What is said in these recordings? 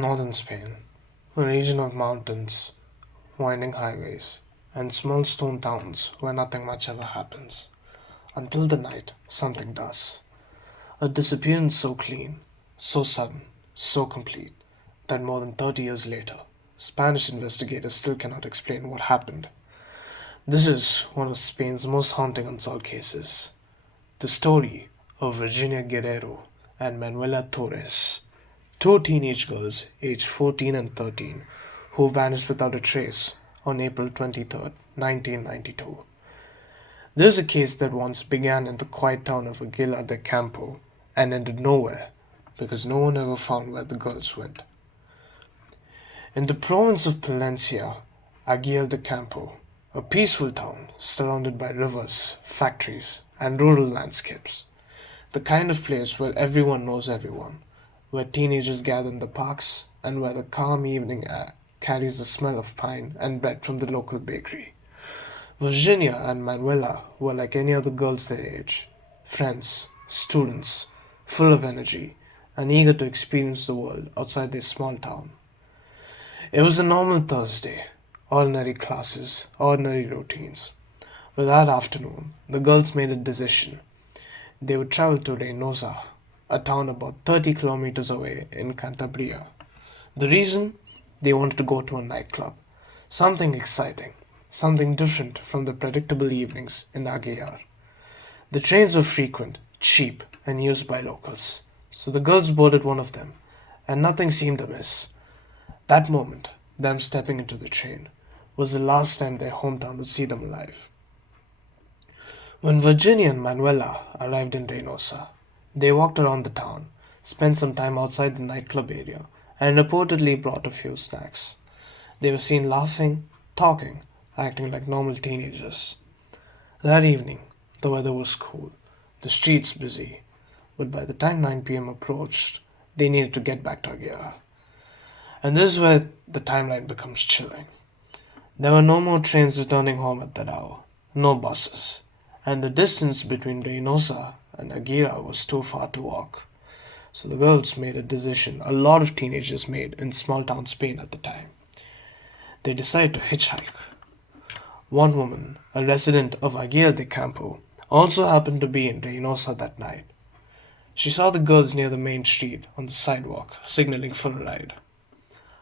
Northern Spain, a region of mountains, winding highways, and small stone towns where nothing much ever happens. Until the night, something does. A disappearance so clean, so sudden, so complete, that more than 30 years later, Spanish investigators still cannot explain what happened. This is one of Spain's most haunting unsolved cases. The story of Virginia Guerrero and Manuela Torres, two teenage girls aged 14 and 13 who vanished without a trace on April 23rd, 1992. This is a case that once began in the quiet town of Aguilar de Campoo and ended nowhere because no one ever found where the girls went. In the province of Palencia, Aguilar de Campoo, a peaceful town surrounded by rivers, factories, and rural landscapes, the kind of place where everyone knows everyone, where teenagers gather in the parks, and where the calm evening air carries the smell of pine and bread from the local bakery. Virginia and Manuela were like any other girls their age, friends, students, full of energy, and eager to experience the world outside their small town. It was a normal Thursday, ordinary classes, ordinary routines. But that afternoon, the girls made a decision. They would travel to Reynosa, a town about 30 kilometers away in Cantabria. The reason? They wanted to go to a nightclub. Something exciting, something different from the predictable evenings in Aguilar. The trains were frequent, cheap, and used by locals. So the girls boarded one of them, and nothing seemed amiss. That moment, them stepping into the train, was the last time their hometown would see them alive. When Virginia and Manuela arrived in Reynosa, they walked around the town, spent some time outside the nightclub area, and reportedly brought a few snacks. They were seen laughing, talking, acting like normal teenagers. That evening, the weather was cool, the streets busy, but by the time 9 p.m. approached, they needed to get back to Aguirre. And this is where the timeline becomes chilling. There were no more trains returning home at that hour, no buses, and the distance between Reynosa and Aguirre was too far to walk. So the girls made a decision a lot of teenagers made in small town Spain at the time. They decided to hitchhike. One woman, a resident of Aguilar de Campoo, also happened to be in Reynosa that night. She saw the girls near the main street on the sidewalk, signaling for a ride.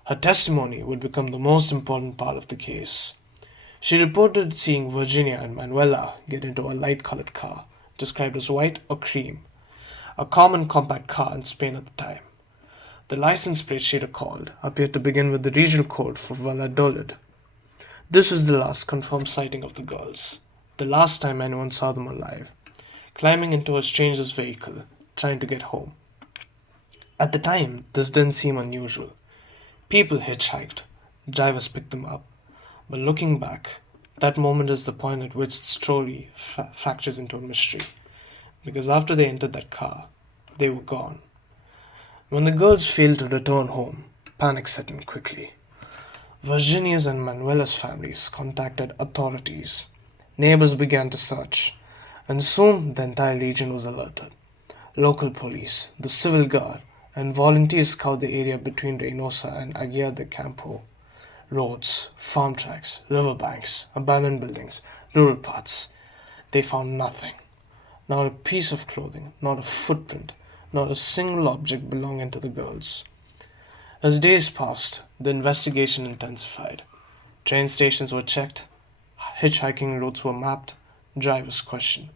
Her testimony would become the most important part of the case. She reported seeing Virginia and Manuela get into a light-colored car, described as white or cream, a common compact car in Spain at the time. The license plate she recalled appeared to begin with the regional code for Valladolid. This was the last confirmed sighting of the girls, the last time anyone saw them alive, climbing into a stranger's vehicle, trying to get home. At the time, this didn't seem unusual. People hitchhiked, drivers picked them up. But looking back, that moment is the point at which the story fractures into a mystery. Because after they entered that car, they were gone. When the girls failed to return home, panic set in quickly. Virginia's and Manuela's families contacted authorities. Neighbors began to search, and soon the entire region was alerted. Local police, the civil guard, and volunteers scoured the area between Reynosa and Aguilar de Campoo. Roads, farm tracks, riverbanks, abandoned buildings, rural paths. They found nothing. Not a piece of clothing, not a footprint, not a single object belonging to the girls. As days passed, the investigation intensified. Train stations were checked, hitchhiking routes were mapped, drivers questioned.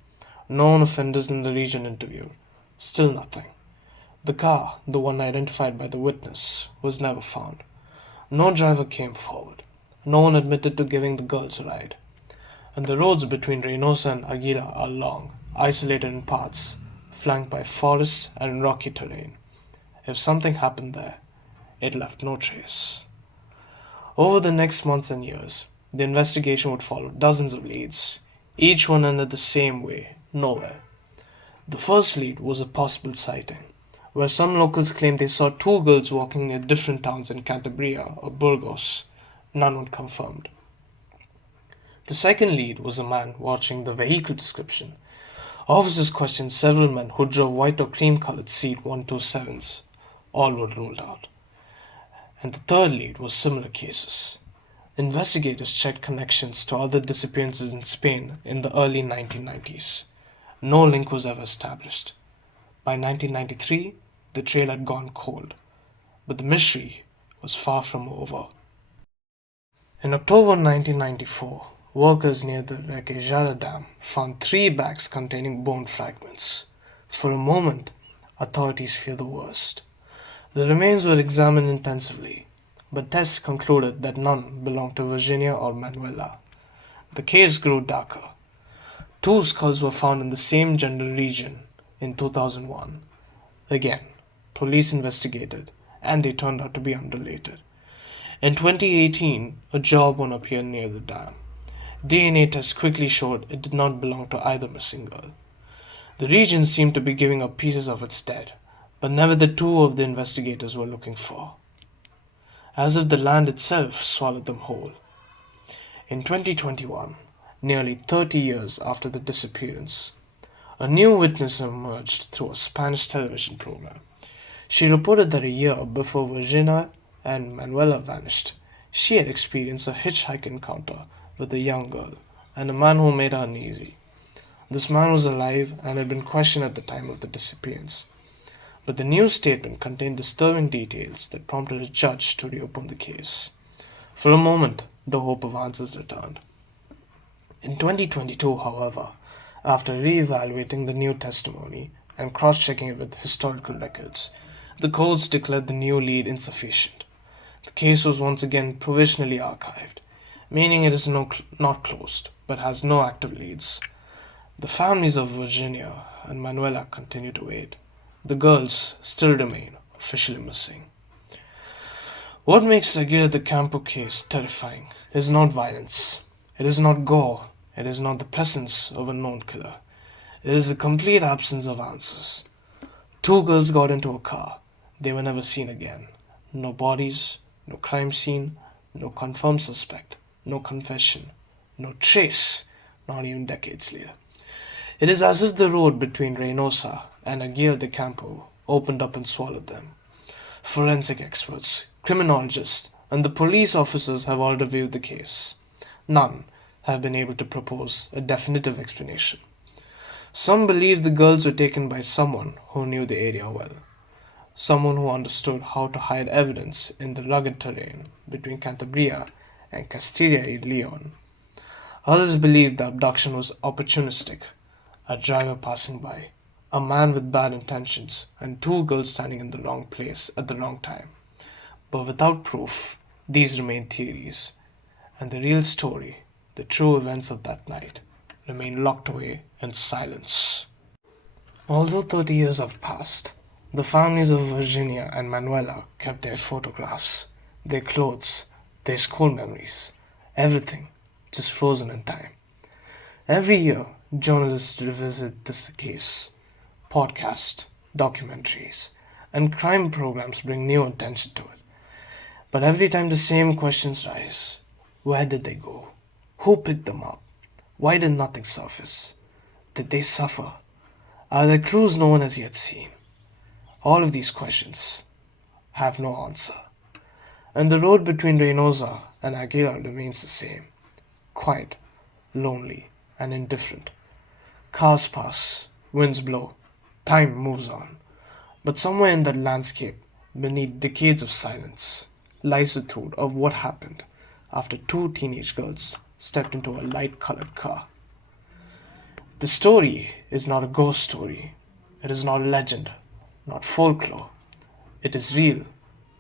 Known offenders in the region interviewed. Still nothing. The car, the one identified by the witness, was never found. No driver came forward. No one admitted to giving the girls a ride. And the roads between Reynosa and Aguilar are long, isolated in parts, flanked by forests and rocky terrain. If something happened there, it left no trace. Over the next months and years, the investigation would follow dozens of leads. Each one ended the same way, nowhere. The first lead was a possible sighting, where some locals claimed they saw two girls walking near different towns in Cantabria or Burgos. None were confirmed. The second lead was a man watching the vehicle description. Officers questioned several men who drove white or cream-colored Seat 127s. All were ruled out. And the third lead was similar cases. Investigators checked connections to other disappearances in Spain in the early 1990s. No link was ever established. By 1993, the trail had gone cold, but the mystery was far from over. In October 1994, workers near the Aguilar Dam found 3 bags containing bone fragments. For a moment, authorities feared the worst. The remains were examined intensively, but tests concluded that none belonged to Virginia or Manuela. The case grew darker. 2 skulls were found in the same general region in 2001. Again, police investigated, and they turned out to be unrelated. In 2018, a jawbone appeared near the dam. DNA tests quickly showed it did not belong to either missing girl. The region seemed to be giving up pieces of its dead, but never the 2 of the investigators were looking for. As if the land itself swallowed them whole. In 2021, nearly 30 years after the disappearance, a new witness emerged through a Spanish television program. She reported that a year before Virginia and Manuela vanished, she had experienced a hitchhike encounter with a young girl and a man who made her uneasy. This man was alive and had been questioned at the time of the disappearance. But the new statement contained disturbing details that prompted a judge to reopen the case. For a moment, the hope of answers returned. In 2022, however, after re-evaluating the new testimony and cross-checking it with historical records, the courts declared the new lead insufficient. The case was once again provisionally archived, meaning it is not closed, but has no active leads. The families of Virginia and Manuela continue to wait. The girls still remain officially missing. What makes the Aguilar de Campoo case terrifying is not violence. It is not gore. It is not the presence of a known killer. It is the complete absence of answers. 2 girls got into a car. They were never seen again. No bodies, no crime scene, no confirmed suspect, no confession, no trace, not even decades later. It is as if the road between Reynosa and Aguilar de Campoo opened up and swallowed them. Forensic experts, criminologists, and the police officers have all reviewed the case. None have been able to propose a definitive explanation. Some believe the girls were taken by someone who knew the area well, someone who understood how to hide evidence in the rugged terrain between Cantabria and Castilla y Leon. Others believe the abduction was opportunistic, a driver passing by, a man with bad intentions, and 2 girls standing in the wrong place at the wrong time. But without proof, these remain theories, and the real story, the true events of that night, remain locked away in silence. Although 30 years have passed, the families of Virginia and Manuela kept their photographs, their clothes, their school memories, everything just frozen in time. Every year, journalists revisit this case. Podcasts, documentaries, and crime programs bring new attention to it. But every time the same questions rise. Where did they go? Who picked them up? Why did nothing surface? Did they suffer? Are there clues no one has yet seen? All of these questions have no answer. And the road between Reynosa and Aguilar remains the same. Quiet, lonely, and indifferent. Cars pass, winds blow, time moves on. But somewhere in that landscape, beneath decades of silence, lies the truth of what happened after 2 teenage girls stepped into a light-colored car. The story is not a ghost story. It is not legend, not folklore. It is real,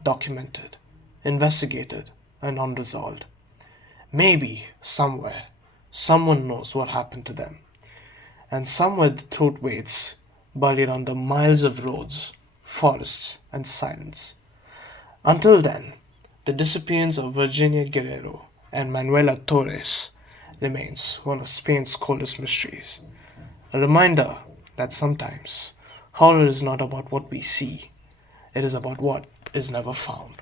documented, investigated, and unresolved. Maybe, somewhere, someone knows what happened to them. And somewhere the truth waits, buried under miles of roads, forests, and silence. Until then, the disappearance of Virginia Guerrero and Manuela Torres remains one of Spain's coldest mysteries. A reminder that sometimes horror is not about what we see, it is about what is never found.